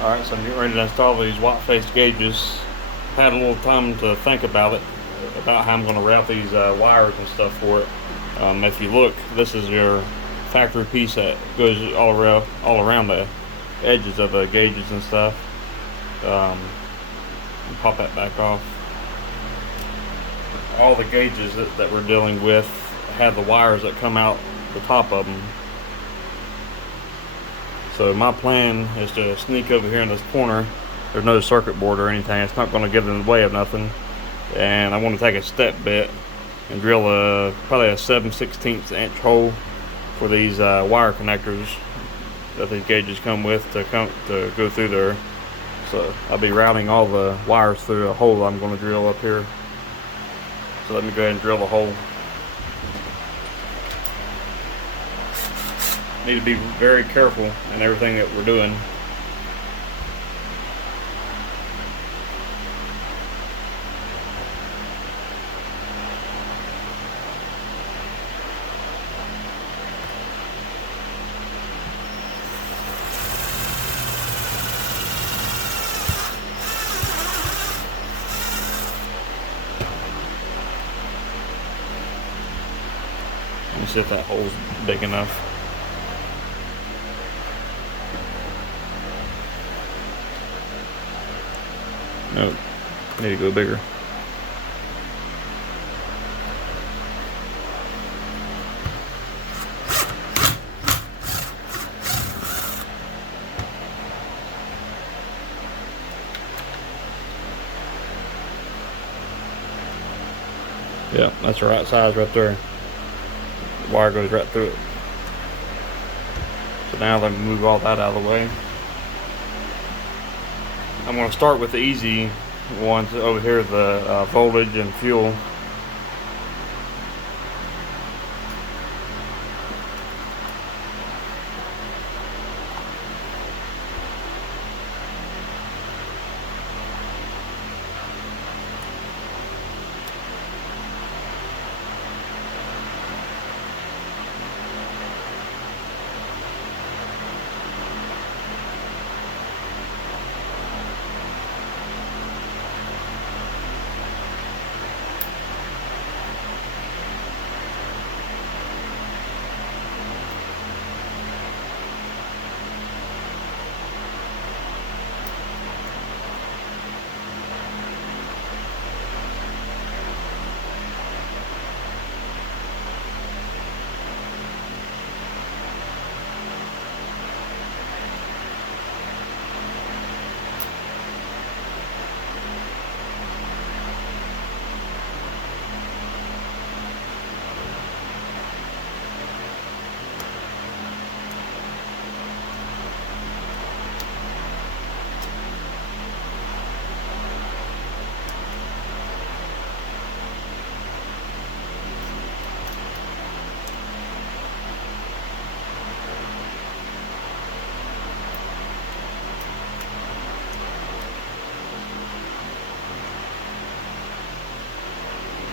Alright, so I'm getting ready to install these white faced gauges. Had a little time to think about it, about how I'm going to route these wires and stuff for it. If you look, this is your factory piece that goes all around the edges of the gauges and stuff. Pop that back off. All the gauges that we're dealing with have the wires that come out the top of them. So my plan is to sneak over here in this corner. There's no circuit board or anything. It's not going to get in the way of nothing. And I want to take a step bit and drill probably a 7/16 inch hole for these wire connectors that these gauges come with to go through there. So I'll be routing all the wires through a hole I'm going to drill up here. So let me go ahead and drill the hole. Need to be very careful in everything that we're doing. Let me see if that hole's big enough. Nope, need to go bigger. Yeah, that's the right size right there. The wire goes right through it. So now let me move all that out of the way. I'm going to start with the easy ones over here, the voltage and fuel.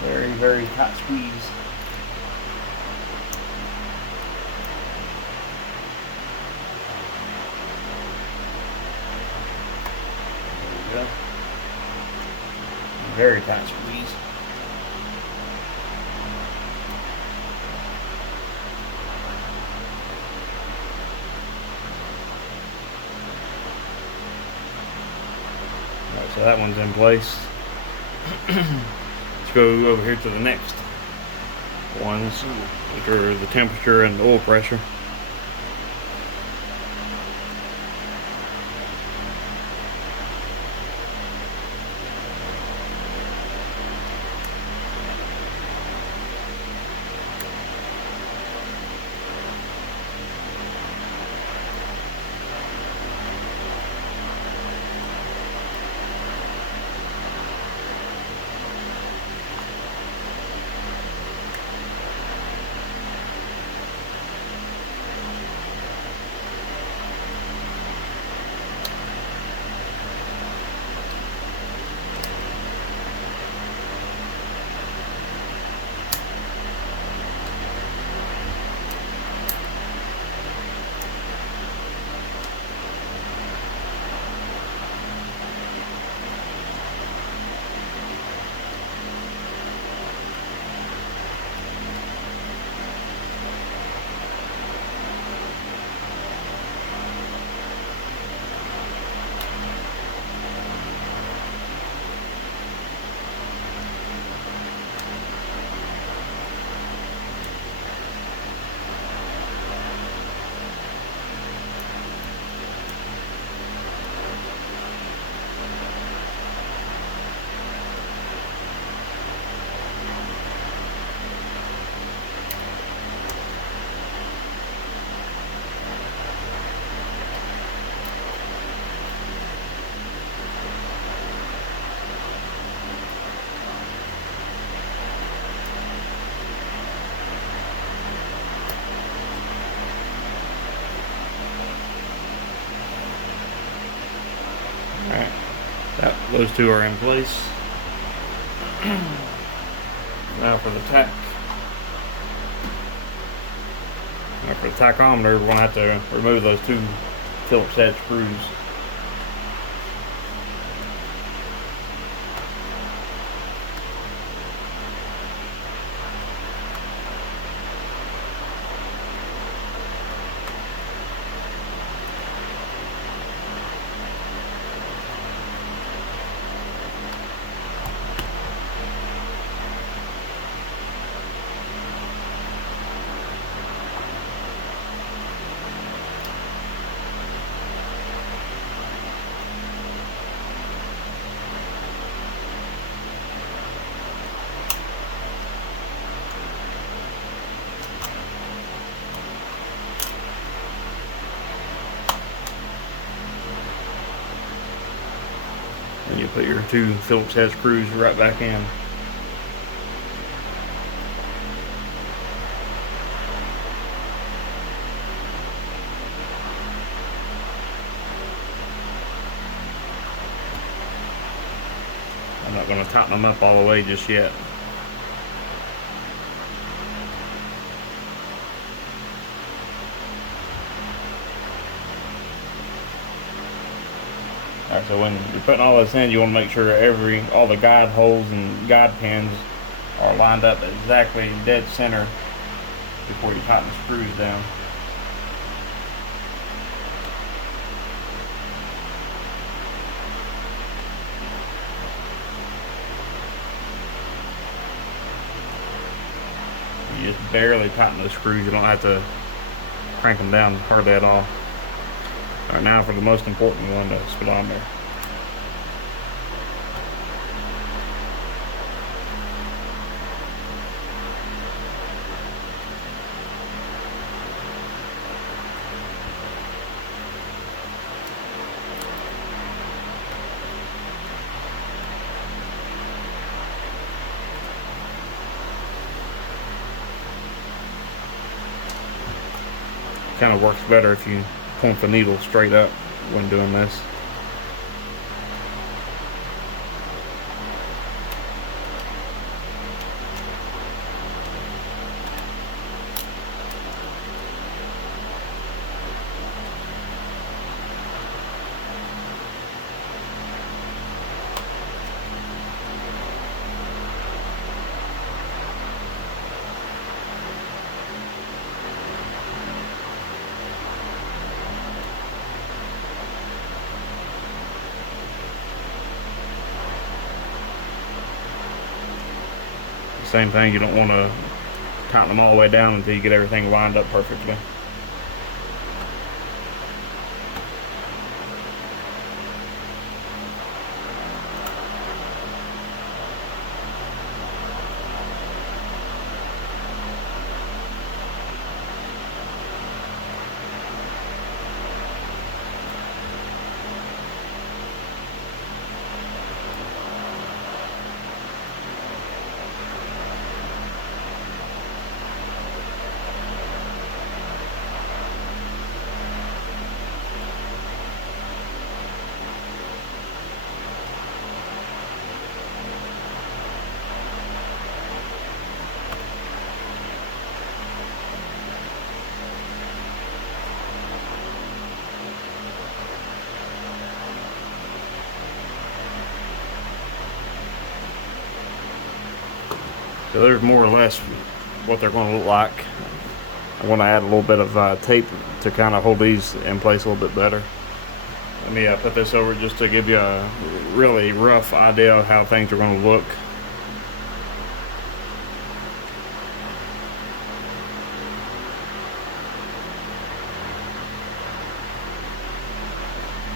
Very, very tight squeeze. There we go. Very tight squeeze. Alright, so that one's in place. Let's go over here to the next ones, which are the temperature and the oil pressure. Alright, those two are in place. Now for the tack. Now for the tachometer, we're going to have to remove those two Phillips head screws. And you put your two Phillips head screws right back in. I'm not going to tighten them up all the way just yet. Alright, so when you're putting all this in, you want to make sure all the guide holes and guide pins are lined up exactly dead center before you tighten the screws down. You just barely tighten the screws, you don't have to crank them down hardly at all. Alright, now for the most important one, the speedometer. Kind of works better if you point the needle straight up when doing this. Same thing, you don't want to tighten them all the way down until you get everything lined up perfectly. So there's more or less what they're going to look like. I want to add a little bit of tape to kind of hold these in place a little bit better. Let me put this over just to give you a really rough idea of how things are going to look.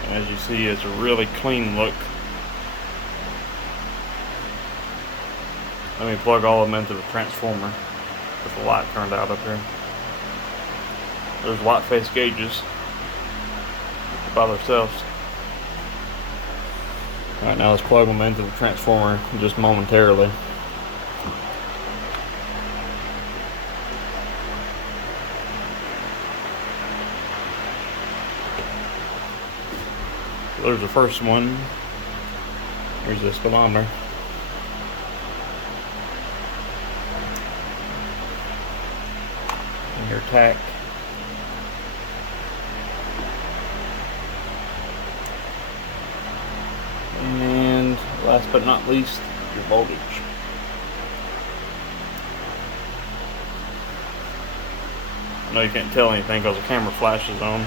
And as you see, it's a really clean look. Let me plug all of them into the transformer with the light turned out up here. There's white face gauges by themselves. Alright, now let's plug them into the transformer just momentarily. So there's the first one. Here's the speedometer. And your tach. And last but not least, your voltage. I know you can't tell anything because the camera flash is on.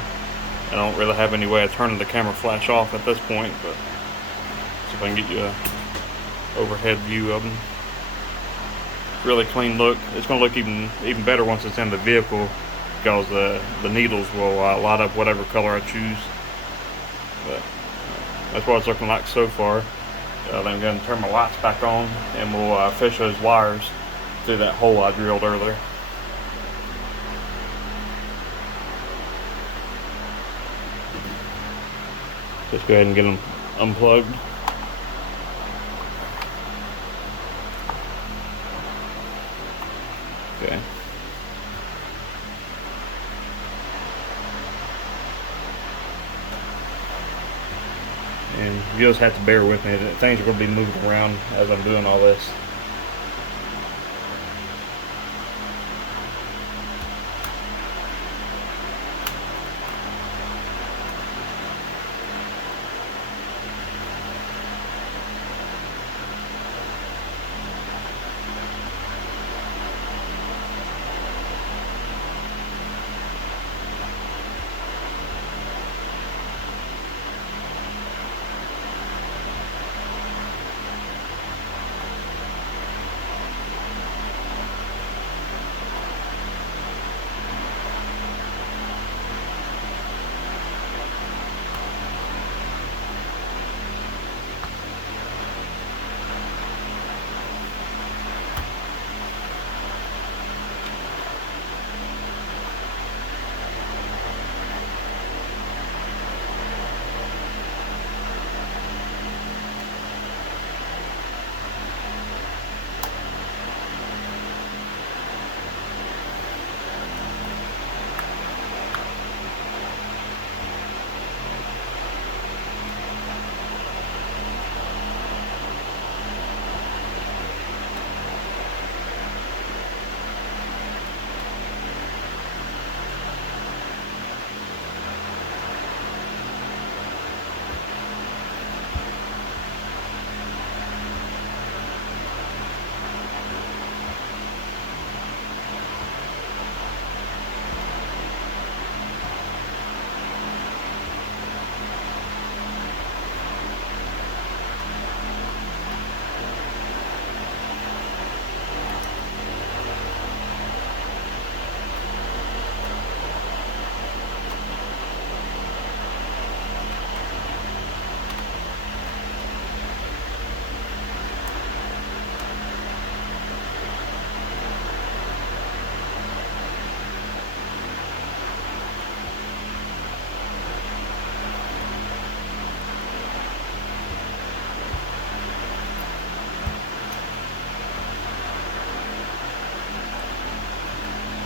I don't really have any way of turning the camera flash off at this point, but see if I can get you a overhead view of them. Really clean look. It's going to look even better once it's in the vehicle because the needles will light up whatever color I choose. But that's what it's looking like so far. Then I'm going to turn my lights back on and we'll fish those wires through that hole I drilled earlier. Just go ahead and get them unplugged. Okay. And you just have to bear with me. Things are going to be moving around as I'm doing all this.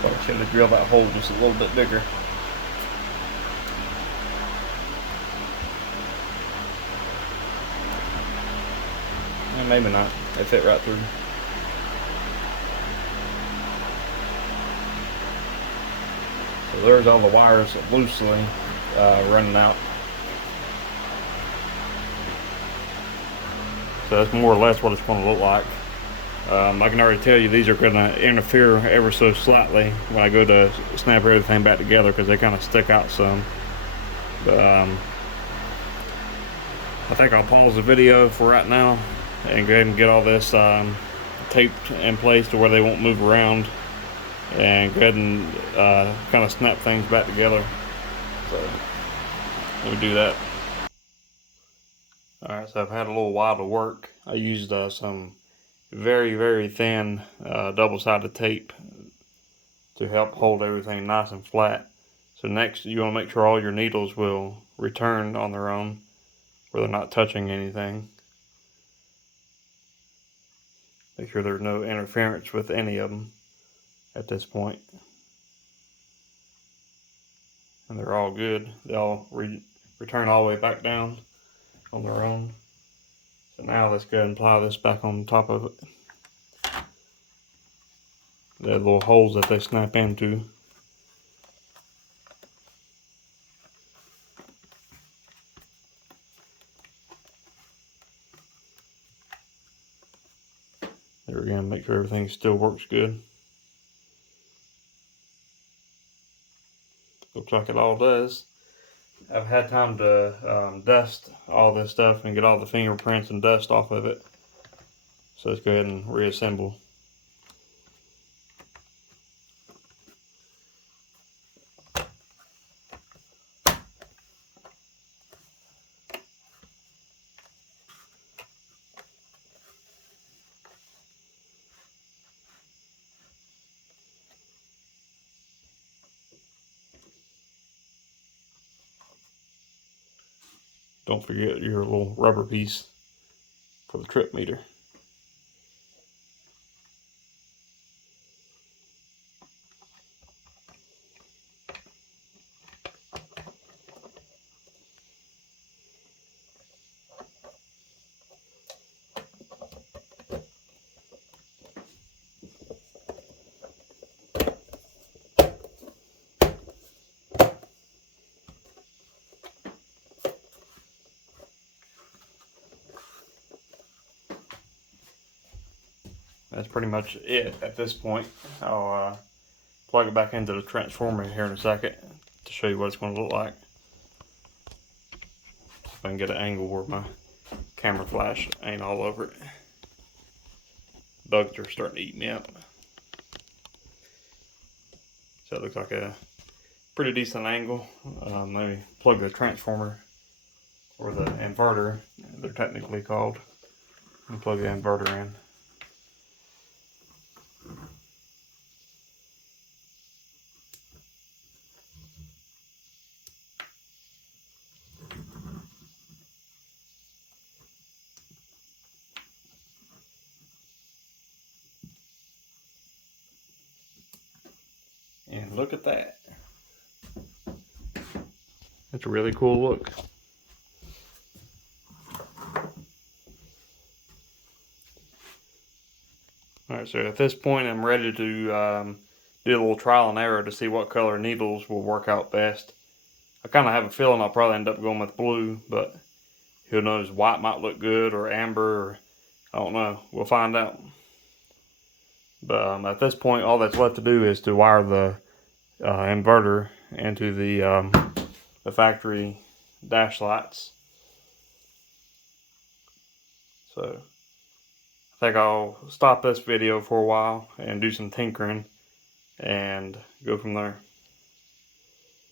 Probably should have drilled that hole just a little bit bigger. And maybe not. It fit right through. So there's all the wires loosely running out. So that's more or less what it's going to look like. I can already tell you these are going to interfere ever so slightly when I go to snap everything back together because they kind of stick out some. But I think I'll pause the video for right now and go ahead and get all this taped in place to where they won't move around, and go ahead and kind of snap things back together. So let me do that. Alright, so I've had a little while to work. I used some very thin double-sided tape to help hold everything nice and flat. So next you want to make sure all your needles will return on their own, where they're not touching anything. Make sure there's no interference with any of them at this point. And they're all good. They all return all the way back down. on their own. So now let's go ahead and apply this back on top of it. The little holes that they snap into. There again, make sure everything still works good. Looks like it all does. I've had time to dust all this stuff and get all the fingerprints and dust off of it. So let's go ahead and reassemble. Don't forget your little rubber piece for the trip meter. That's pretty much it at this point. I'll plug it back into the transformer here in a second to show you what it's going to look like. If I can get an angle where my camera flash ain't all over it. Bugs are starting to eat me up. So it looks like a pretty decent angle. Maybe plug the transformer or the inverter, they're technically called, and plug the inverter in. And look at that. That's a really cool look. Alright, so at this point I'm ready to do a little trial and error to see what color needles will work out best. I kind of have a feeling I'll probably end up going with blue, but who knows, white might look good, or amber, or I don't know. We'll find out. But at this point, all that's left to do is to wire the inverter into the factory dash lights. So I think I'll stop this video for a while and do some tinkering and go from there.